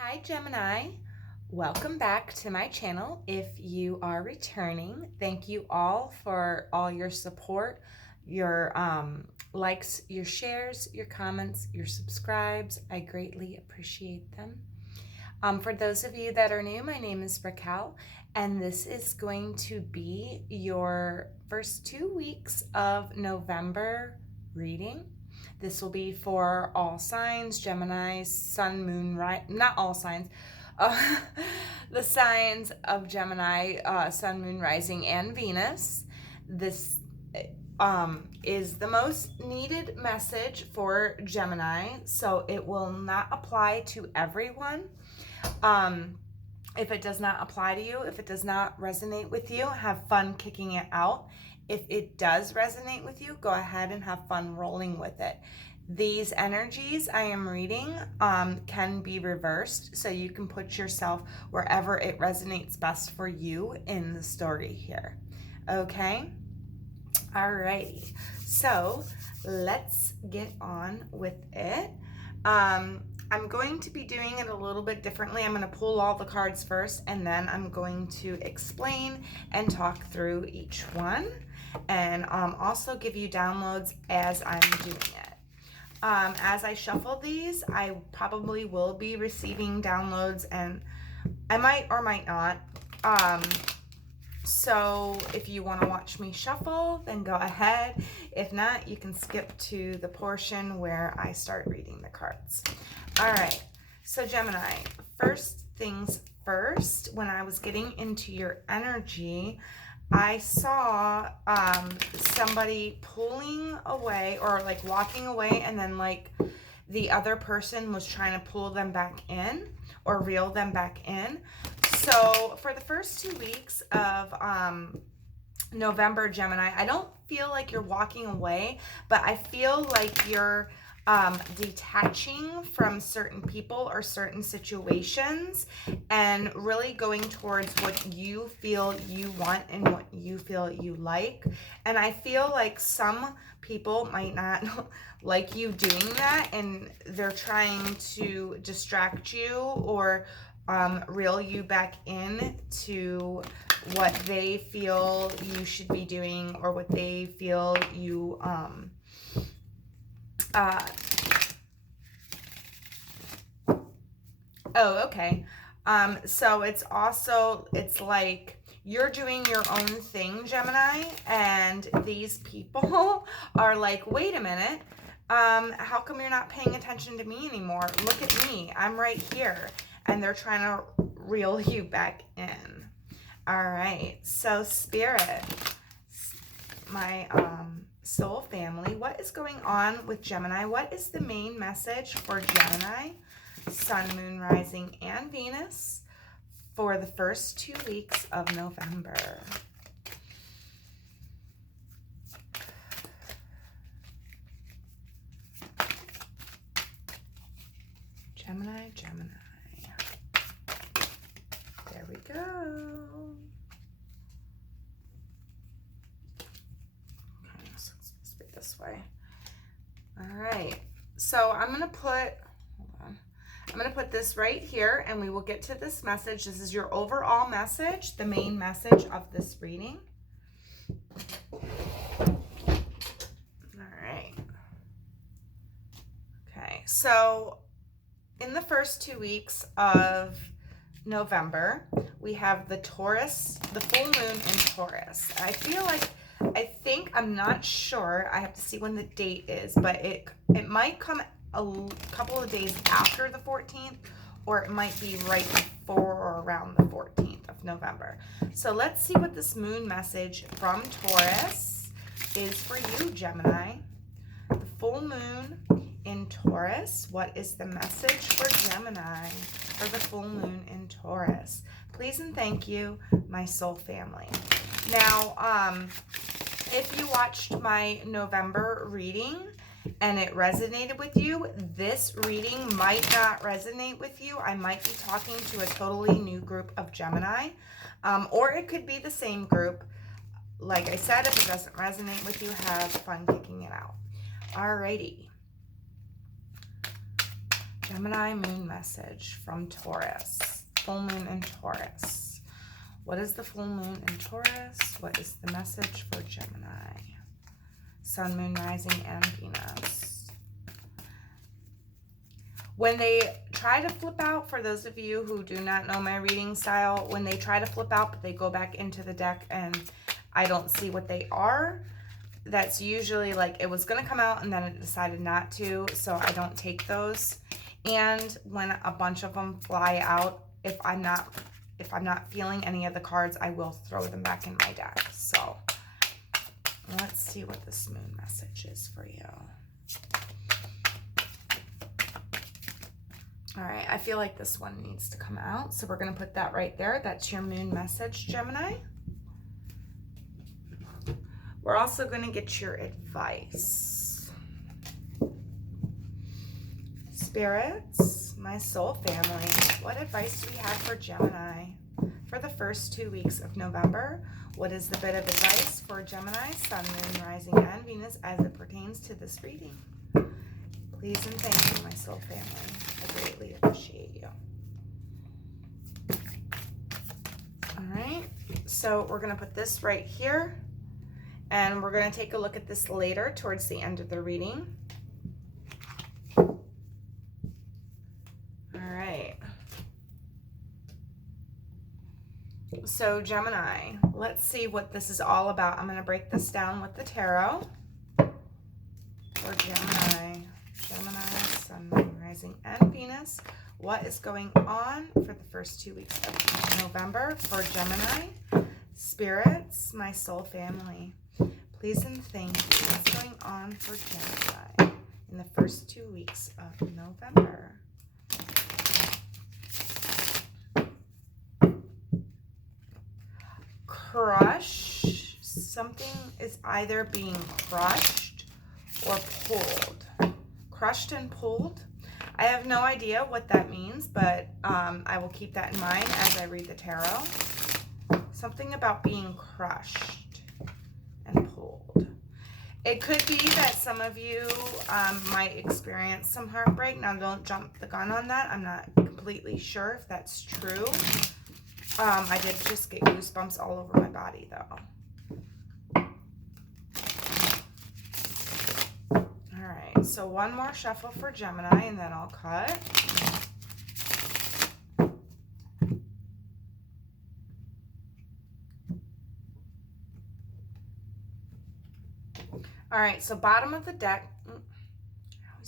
Hi Gemini, welcome back to my channel. If you are returning, thank you all for all your support, your likes, your shares, your comments, your subscribes. I greatly appreciate them. For those of you that are new, my name is Racquel, and this is going to be your first 2 weeks of November reading. This will be for all signs, Gemini, Sun, Moon, not all signs, the signs of Gemini, Sun, Moon, Rising, and Venus. This is the most needed message for Gemini, so it will not apply to everyone. If it does not apply to you, if it does not resonate with you, have fun kicking it out. If it does resonate with you, go ahead and have fun rolling with it. These energies I am reading can be reversed, so you can put yourself wherever it resonates best for you in the story here. Okay? Alrighty. So let's get on with it. I'm going to be doing it a little bit differently. I'm going to pull all the cards first, and then I'm going to explain and talk through each one, and also give you downloads as I'm doing it. As I shuffle these, I probably will be receiving downloads, and I might or might not. So if you want to watch me shuffle, then go ahead. If not, you can skip to the portion where I start reading the cards. All right, so Gemini, first things first, when I was getting into your energy, I saw somebody pulling away or like walking away, and then like the other person was trying to pull them back in or reel them back in. So for the first 2 weeks of November, Gemini, I don't feel like you're walking away, but I feel like you're detaching from certain people or certain situations and really going towards what you feel you want and what you feel you like. And I feel like some people might not like you doing that, and they're trying to distract you or reel you back in to what they feel you should be doing or what they feel you okay. So it's like you're doing your own thing, Gemini, and these people are like, wait a minute, how come you're not paying attention to me anymore? Look at me, I'm right here. And they're trying to reel you back in. All right, so Spirit, my soul family, what is going on with Gemini? What is the main message for Gemini, Sun, Moon, Rising, and Venus for the first 2 weeks of November? Gemini, Gemini. There we go. Okay, so it's supposed to be this way. All right, so I'm going to put, hold on. I'm going to put this right here, and we will get to this message. This is your overall message, the main message of this reading. All right. Okay, so in the first 2 weeks of November, we have the Taurus, the full moon in Taurus. I'm not sure. I have to see when the date is, but it might come a couple of days after the 14th, or it might be right before or around the 14th of November. So let's see what this moon message from Taurus is for you, Gemini. The full moon in Taurus. What is the message for Gemini for the full moon in Taurus? Please and thank you, my soul family. Now, if you watched my November reading and it resonated with you, this reading might not resonate with you. I might be talking to a totally new group of Gemini, or it could be the same group. Like I said, if it doesn't resonate with you, have fun kicking it out. Alrighty. Gemini moon message from Taurus. Full moon in Taurus. What is the full moon in Taurus? What is the message for Gemini? Sun, moon, rising, and Venus. When they try to flip out, for those of you who do not know my reading style, when they try to flip out but they go back into the deck and I don't see what they are, that's usually like it was going to come out and then it decided not to, so I don't take those. And when a bunch of them fly out, if I'm not feeling any of the cards, I will throw them back in my deck. So let's see what this moon message is for you. All right, I feel like this one needs to come out, so we're going to put that right there. That's your moon message, Gemini. We're also going to get your advice. Spirits, my soul family, what advice do we have for Gemini for the first 2 weeks of November? What is the bit of advice for Gemini, Sun, Moon, Rising, and Venus as it pertains to this reading? Please and thank you, my soul family. I greatly appreciate you. All right, so we're going to put this right here, and we're going to take a look at this later towards the end of the reading. So Gemini, let's see what this is all about. I'm going to break this down with the tarot for Gemini. Gemini, Sun, Moon, Rising, and Venus. What is going on for the first 2 weeks of November for Gemini? Spirits, my soul family, please and thank you. What's going on for Gemini in the first 2 weeks of November? Crush. Something is either being crushed or pulled. Crushed and pulled. I have no idea what that means, but I will keep that in mind as I read the tarot. Something about being crushed and pulled. It could be that some of you might experience some heartbreak. Now, don't jump the gun on that. I'm not completely sure if that's true. I did just get goosebumps all over my body, though. All right, so one more shuffle for Gemini, and then I'll cut. All right, so bottom of the deck.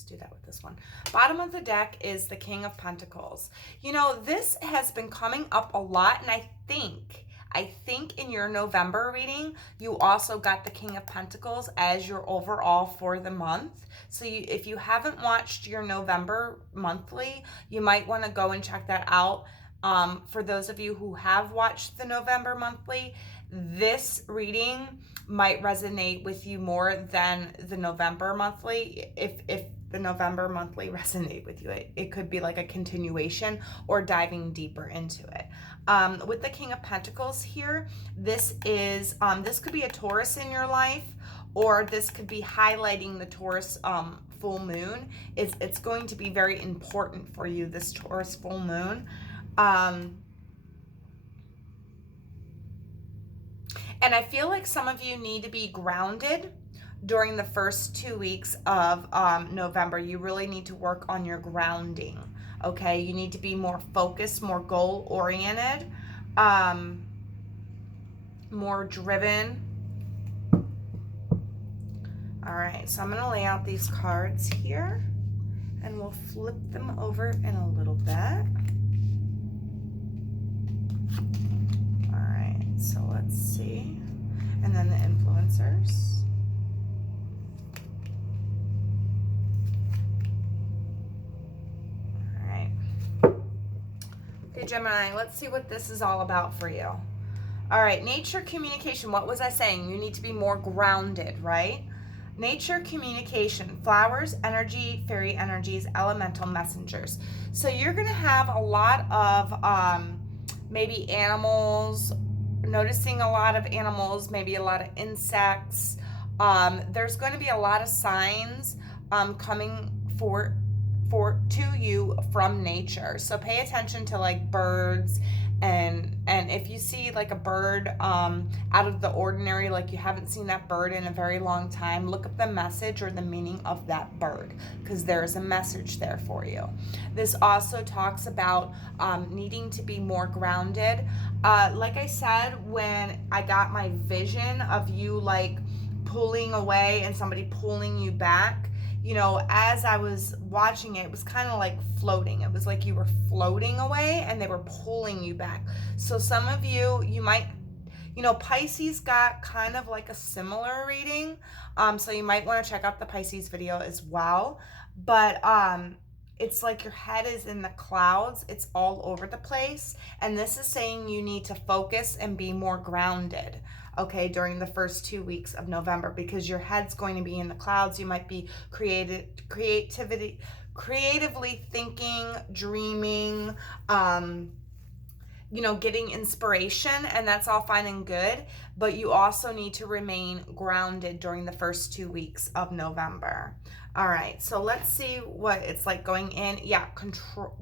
Do that with this one. Bottom of the deck is the King of Pentacles. You know, this has been coming up a lot, and I think in your November reading, you also got the King of Pentacles as your overall for the month. So if you haven't watched your November monthly, you might want to go and check that out. For those of you who have watched the November monthly, this reading might resonate with you more than the November monthly. If the November monthly resonate with you, it could be like a continuation or diving deeper into it. With the King of Pentacles here, this is this could be a Taurus in your life, or this could be highlighting the Taurus full moon. It's going to be very important for you, this Taurus full moon. And I feel like some of you need to be grounded during the first 2 weeks of November. You really need to work on your grounding, okay? You need to be more focused, more goal-oriented, more driven. All right, so I'm going to lay out these cards here, and we'll flip them over in a little bit. So let's see. And then the influencers. All right. Okay, Gemini, let's see what this is all about for you. All right, nature communication. What was I saying? You need to be more grounded, right? Nature communication, flowers, energy, fairy energies, elemental messengers. So you're going to have a lot of maybe animals, noticing a lot of animals, maybe a lot of insects. There's going to be a lot of signs coming for to you from nature. So pay attention to like birds, and if you see like a bird out of the ordinary, like you haven't seen that bird in a very long time, look up the message or the meaning of that bird, because there's a message there for you. This also talks about needing to be more grounded. Like I said, when I got my vision of you like pulling away and somebody pulling you back, you know, as I was watching it, it was kind of like floating. It was like you were floating away and they were pulling you back. So some of you, you might, you know, Pisces got kind of like a similar reading. So you might want to check out the Pisces video as well. But it's like your head is in the clouds. It's all over the place. And this is saying you need to focus and be more grounded, okay, during the first 2 weeks of November, because your head's going to be in the clouds. You might be creatively thinking, dreaming, you know, getting inspiration, and that's all fine and good, but you also need to remain grounded during the first 2 weeks of November. All right, so let's see what it's like going in. Yeah, control.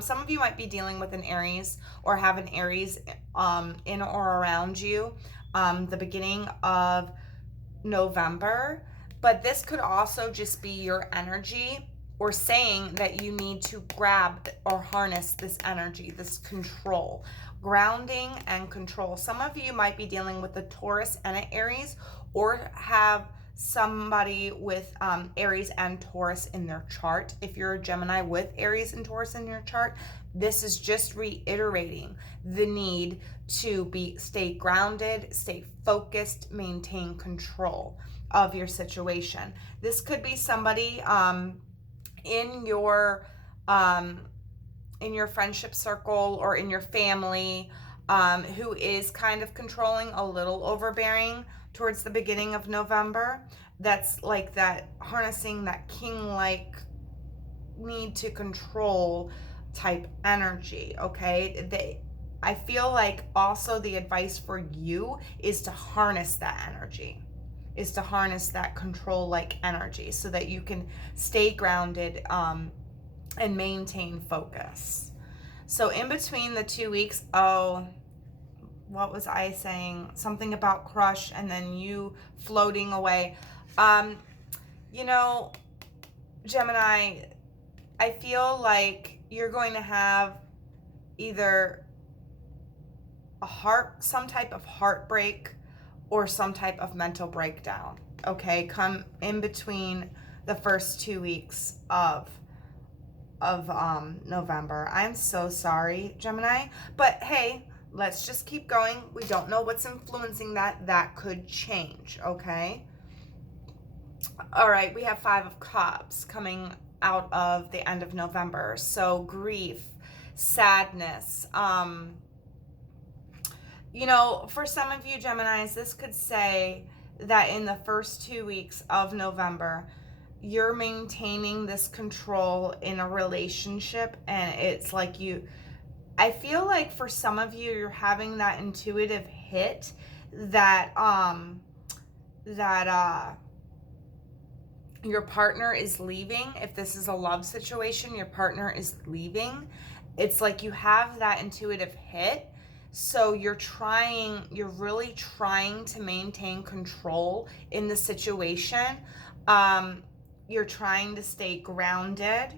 Some of you might be dealing with an Aries or have an Aries in or around you the beginning of November, but this could also just be your energy, or saying that you need to grab or harness this energy, this control, grounding and control. Some of you might be dealing with a Taurus and an Aries, or have somebody with Aries and Taurus in their chart. If you're a Gemini with Aries and Taurus in your chart, this is just reiterating the need to stay grounded, stay focused, maintain control of your situation. This could be somebody in your friendship circle or in your family who is kind of controlling, a little overbearing towards the beginning of November. That's like that harnessing that king-like need to control type energy, okay? I feel like also the advice for you is to harness that energy, is to harness that control-like energy so that you can stay grounded and maintain focus. So in between the 2 weeks, what was I saying? Something about crush and then you floating away. You know, Gemini, I feel like you're going to have either some type of heartbreak or some type of mental breakdown, okay, come in between the first 2 weeks of November. I'm so sorry, Gemini, but hey, let's just keep going. We don't know what's influencing that. That could change, okay? All right, we have 5 of Cups coming out of the end of November. So grief, sadness, you know, for some of you Geminis, this could say that in the first 2 weeks of November, you're maintaining this control in a relationship, and it's like I feel like for some of you, you're having that intuitive hit that your partner is leaving. If this is a love situation, your partner is leaving. It's like you have that intuitive hit. So you're really trying to maintain control in the situation. You're trying to stay grounded.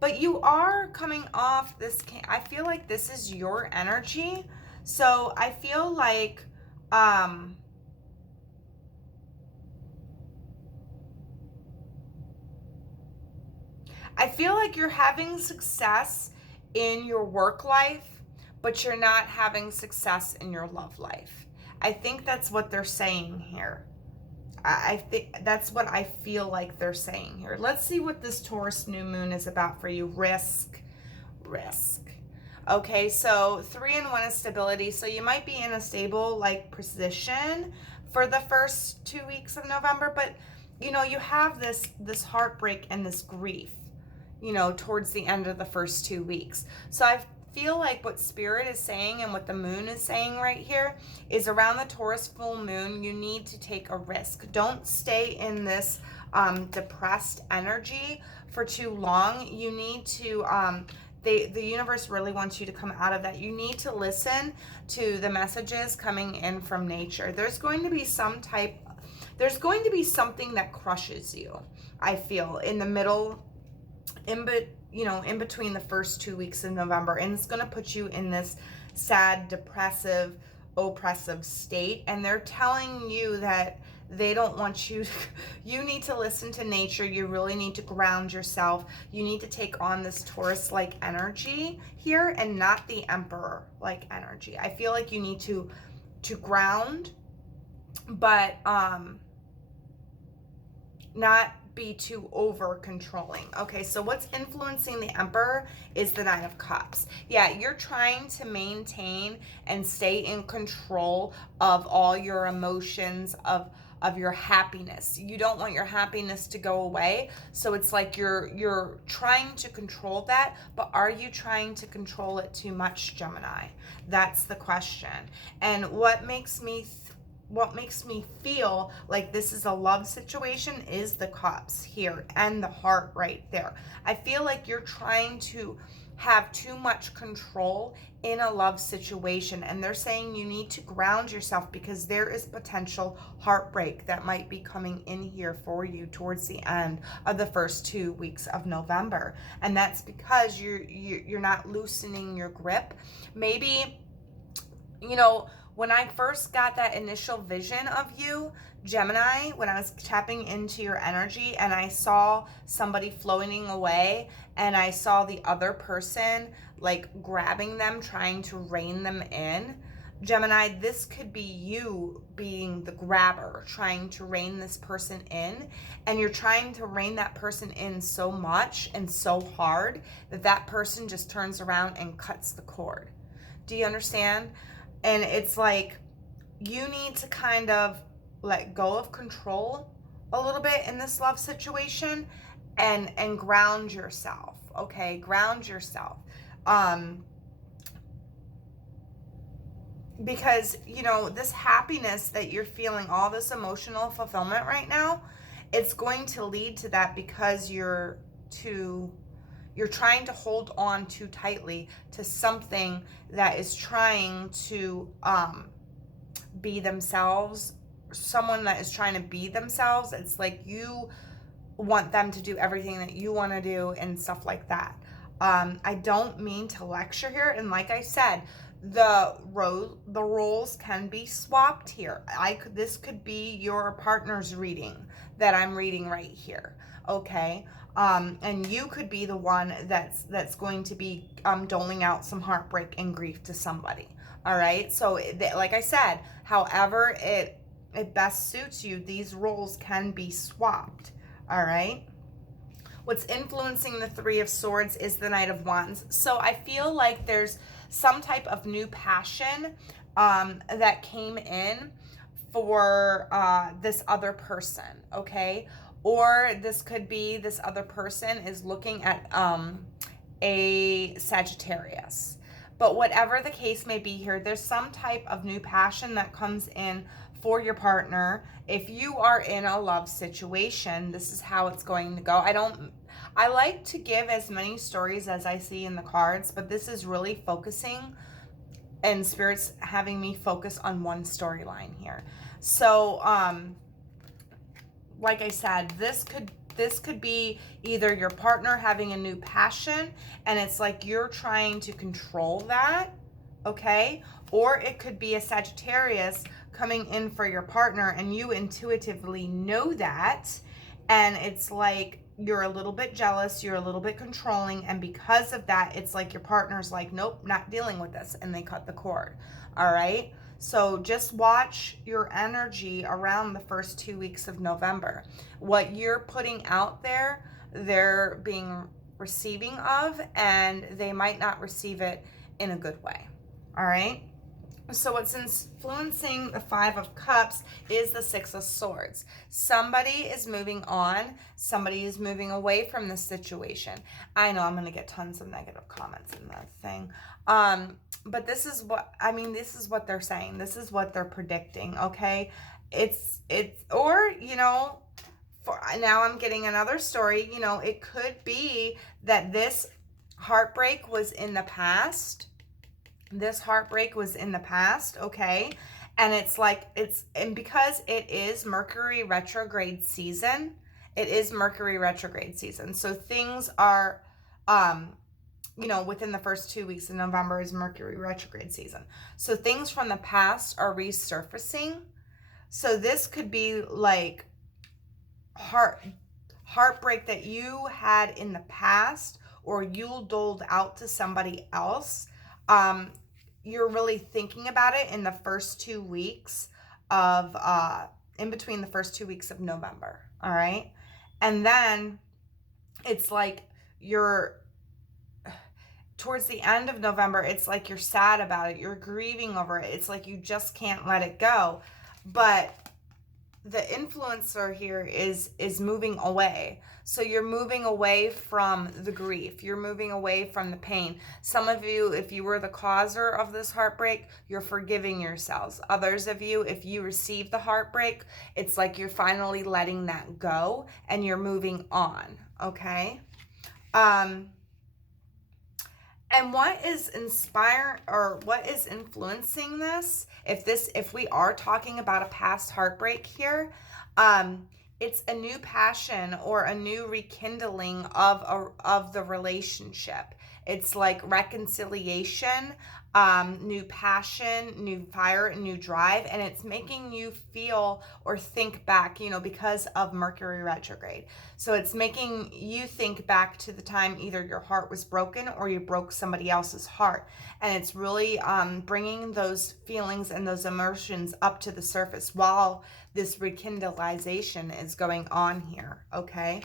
But you are coming off this, I feel like this is your energy. So I feel like, I feel like you're having success in your work life, but you're not having success in your love life. I think that's what they're saying here. I think that's what I feel like they're saying here. Let's see what this Taurus new moon is about for you. Risk. Okay, so 3 and 1 is stability. So you might be in a stable like position for the first 2 weeks of November, but you know, you have this heartbreak and this grief, you know, towards the end of the first 2 weeks. So I feel like what Spirit is saying and what the moon is saying right here is around the Taurus full moon, you need to take a risk. Don't stay in this depressed energy for too long. You need to, the universe really wants you to come out of that. You need to listen to the messages coming in from nature. There's going to be something that crushes you, I feel, in the middle, in between the first 2 weeks of November, and it's going to put you in this sad, depressive, oppressive state. And they're telling you that they don't want you to, you need to listen to nature. You really need to ground yourself. You need to take on this Taurus-like energy here and not the Emperor-like energy. I feel like you need to ground, but not be too over controlling. Okay, so what's influencing the Emperor is the Nine of Cups. Yeah, you're trying to maintain and stay in control of all your emotions, of your happiness. You don't want your happiness to go away. So it's like you're trying to control that, but are you trying to control it too much, Gemini? That's the question. And what makes me feel like this is a love situation is the Cups here and the heart right there. I feel like you're trying to have too much control in a love situation, and they're saying you need to ground yourself because there is potential heartbreak that might be coming in here for you towards the end of the first 2 weeks of November. And that's because you're not loosening your grip. Maybe, when I first got that initial vision of you, Gemini, when I was tapping into your energy and I saw somebody floating away and I saw the other person like grabbing them, trying to rein them in, Gemini, this could be you being the grabber, trying to rein this person in, and you're trying to rein that person in so much and so hard that that person just turns around and cuts the cord. Do you understand? And it's like you need to kind of let go of control a little bit in this love situation and ground yourself, okay? Ground yourself. Because, this happiness that you're feeling, all this emotional fulfillment right now, it's going to lead to that because you're trying to hold on too tightly to something that is trying to be themselves, someone that is trying to be themselves. It's like you want them to do everything that you want to do and stuff like that. I don't mean to lecture here, and like I said, the roles can be swapped here. This could be your partner's reading that I'm reading right here, okay? And you could be the one that's going to be doling out some heartbreak and grief to somebody. All right. So like I said, however it best suits you, these roles can be swapped. All right. What's influencing the Three of Swords is the Knight of Wands. So I feel like there's some type of new passion that came in for this other person. Okay. Or this could be this other person is looking at a Sagittarius. But whatever the case may be here, there's some type of new passion that comes in for your partner. If you are in a love situation, this is how it's going to go. I like to give as many stories as I see in the cards, but this is really focusing, and Spirit's having me focus on one storyline here. So, like I said, this could be either your partner having a new passion and it's like you're trying to control that, okay? Or it could be a Sagittarius coming in for your partner and you intuitively know that, and it's like you're a little bit jealous, you're a little bit controlling, and because of that, it's like your partner's like, nope, not dealing with this, and they cut the cord, all right? So just watch your energy around the first 2 weeks of November. What you're putting out there, they're being receiving of, and they might not receive it in a good way. All right? So what's influencing the Five of Cups is the Six of Swords. Somebody is moving on. Somebody is moving away from this situation. I know I'm going to get tons of negative comments in that thing. But this is what they're saying. This is what they're predicting, okay? Or, now I'm getting another story. You know, it could be that this heartbreak was in the past. This heartbreak was in the past, okay? And it's like, and because it is Mercury retrograde season, it is Mercury retrograde season. So things are, you know, within the first 2 weeks of November is Mercury retrograde season. So things from the past are resurfacing. So this could be like heartbreak that you had in the past, or you doled out to somebody else. You're really thinking about it in the first 2 weeks of, in between the first 2 weeks of November. All right. And then it's like you're towards the end of November, it's like you're sad about it. You're grieving over it. It's like you just can't let it go. But the influencer here is moving away. So you're moving away from the grief. You're moving away from the pain. Some of you, if you were the causer of this heartbreak, you're forgiving yourselves. Others of you, if you receive the heartbreak, it's like you're finally letting that go and you're moving on, okay? And what is what is influencing this? If we are talking about a past heartbreak here, it's a new passion or a new rekindling of the relationship. It's like reconciliation, new passion, new fire, new drive, and it's making you feel or think back, you know, because of Mercury retrograde. So it's making you think back to the time either your heart was broken or you broke somebody else's heart. And it's really bringing those feelings and those emotions up to the surface while this rekindlization is going on here, okay?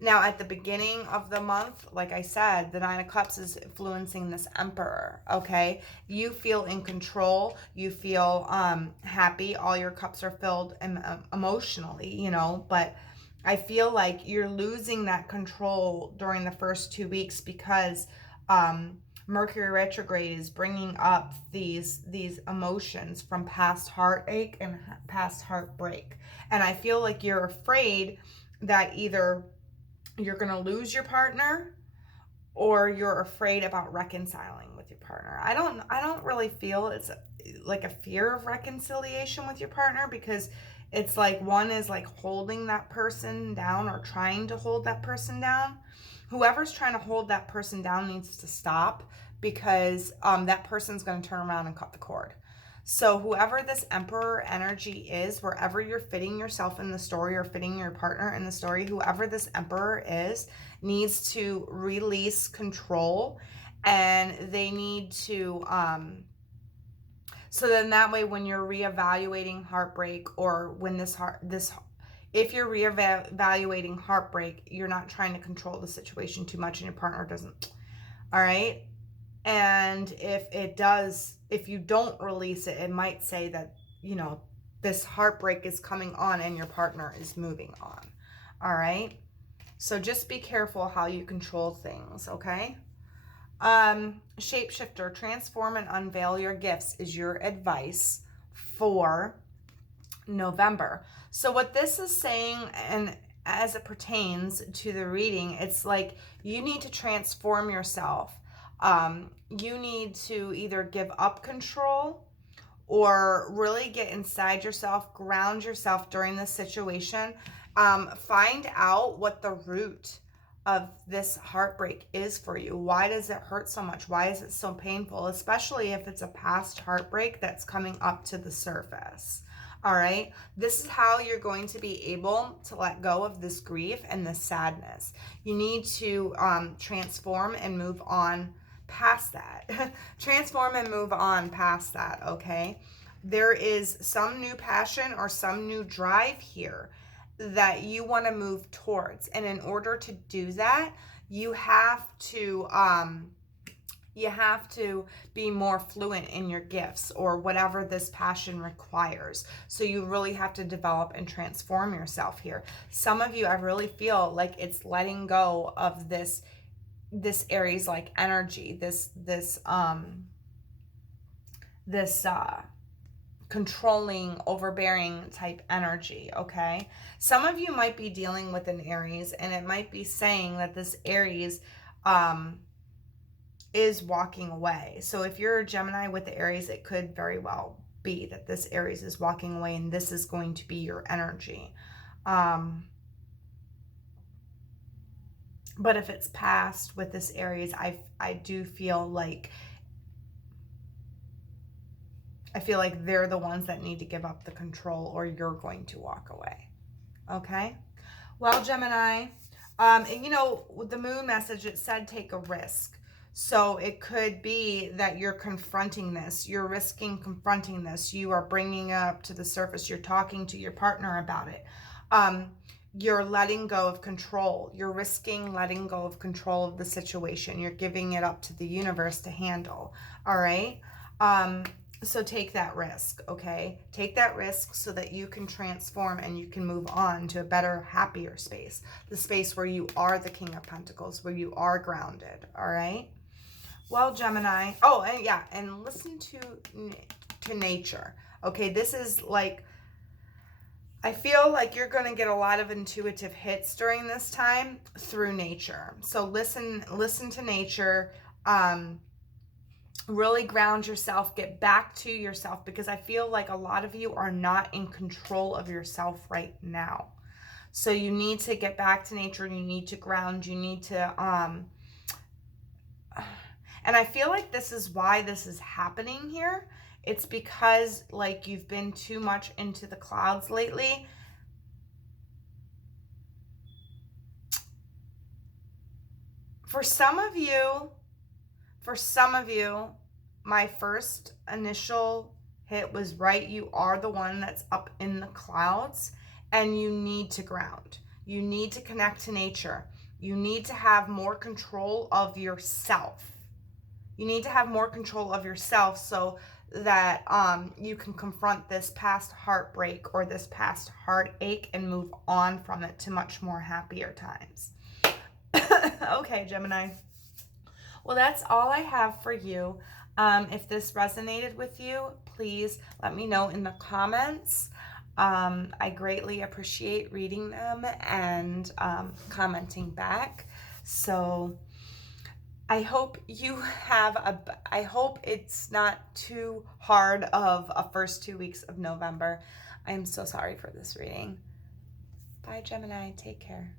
Now, at the beginning of the month, like I said, the Nine of Cups is influencing this Emperor, okay? You feel in control. You feel happy. All your cups are filled emotionally, you know, but I feel like you're losing that control during the first 2 weeks because Mercury retrograde is bringing up these emotions from past heartache and past heartbreak. And I feel like you're afraid that either you're going to lose your partner or you're afraid about reconciling with your partner. I don't really feel it's like a fear of reconciliation with your partner, because it's like one is like holding that person down or trying to hold that person down. Whoever's trying to hold that person down needs to stop, because that person's going to turn around and cut the cord. So whoever this Emperor energy is, wherever you're fitting yourself in the story or fitting your partner in the story, whoever this Emperor is needs to release control, and they need to, so then that way when you're reevaluating heartbreak, or when if you're reevaluating heartbreak, you're not trying to control the situation too much and your partner doesn't, all right? And if you don't release it, it might say that, you know, this heartbreak is coming on and your partner is moving on. All right. So just be careful how you control things. Okay. Shapeshifter, transform and unveil your gifts is your advice for November. So what this is saying, and as it pertains to the reading, it's like you need to transform yourself. You need to either give up control or really get inside yourself, ground yourself during this situation. Find out what the root of this heartbreak is for you. Why does it hurt so much? Why is it so painful? Especially if it's a past heartbreak that's coming up to the surface. All right. This is how you're going to be able to let go of this grief and this sadness. You need to transform and move on past that. Transform and move on past that, okay? There is some new passion or some new drive here that you want to move towards. And in order to do that, you have to be more fluent in your gifts or whatever this passion requires. So you really have to develop and transform yourself here. Some of you, I really feel like it's letting go of this Aries like energy, this controlling, overbearing type energy, okay? Some of you might be dealing with an Aries, and it might be saying that this Aries is walking away. So if you're a Gemini with the Aries, it could very well be that this Aries is walking away, and this is going to be your energy. But if it's past with this Aries, I do feel like they're the ones that need to give up the control, or you're going to walk away. Okay? Well, Gemini, and you know, with the moon message, it said take a risk. So it could be that you're confronting this. You're risking confronting this. You are bringing it up to the surface. You're talking to your partner about it. You're letting go of control. You're risking letting go of control of the situation. You're giving it up to the universe to handle. All right? So take that risk, okay? Take that risk so that you can transform and you can move on to a better, happier space. The space where you are the King of Pentacles, where you are grounded, all right? Well, Gemini, oh, and yeah, and listen to nature, okay? This is like, I feel like you're going to get a lot of intuitive hits during this time through nature. So listen to nature, really ground yourself, get back to yourself, because I feel like a lot of you are not in control of yourself right now. So you need to get back to nature, and you need to ground, you need to, and I feel like this is why this is happening here. It's because like you've been too much into the clouds lately. For some of you, my first initial hit was right. You are the one that's up in the clouds, and you need to ground. You need to connect to nature. You need to have more control of yourself. You need to have more control of yourself so that you can confront this past heartbreak or this past heartache and move on from it to much more happier times. Okay, Gemini. Well, that's all I have for you. If this resonated with you, please let me know in the comments. I greatly appreciate reading them and commenting back. So I hope you have I hope it's not too hard of a first 2 weeks of November. I'm so sorry for this reading. Bye, Gemini. Take care.